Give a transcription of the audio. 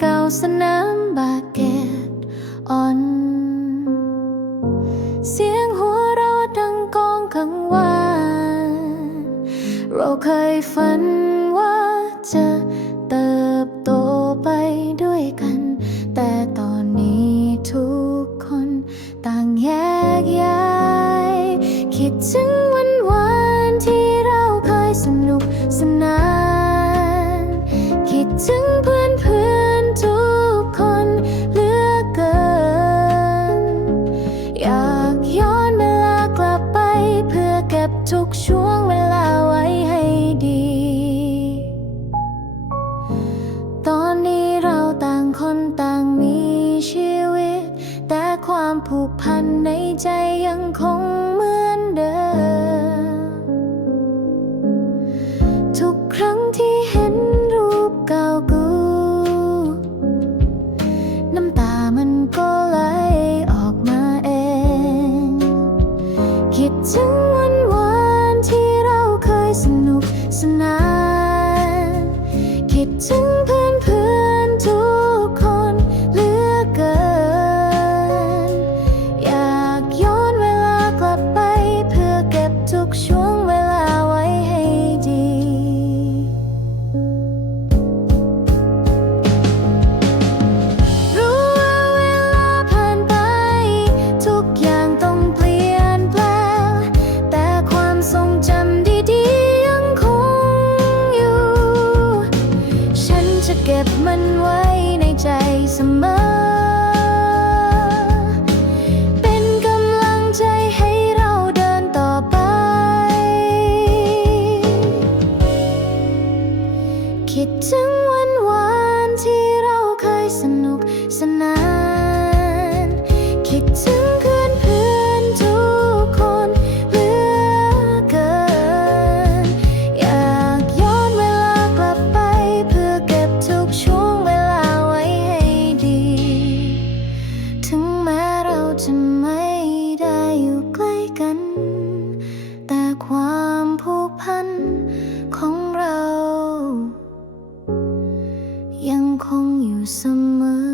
เก่าสน้ำบาเกตอ่อน เสียงหัวเราะดังกองกังวานเราเคยฝันว่าจะเติบโตไปด้วยกัน แต่ตอนนี้ทุกคนต่างแยกย้าย คิดถึง ผูกพันในใจยังคงเหมือนเดิม ทุกครั้งที่เห็นรูปเก่ากู น้ำตามันก็ไหลออกมาเอง คิดถึงวันวานที่เราเคยสนุกสนาน เก็บมันไว้ในใจเสมอ เป็นกำลังใจให้เราเดินต่อไป คิดถึงวันวานที่เราเคยสนุกสนาน คิดถึง ผูกพันของเรา ยังคงอยู่เสมอ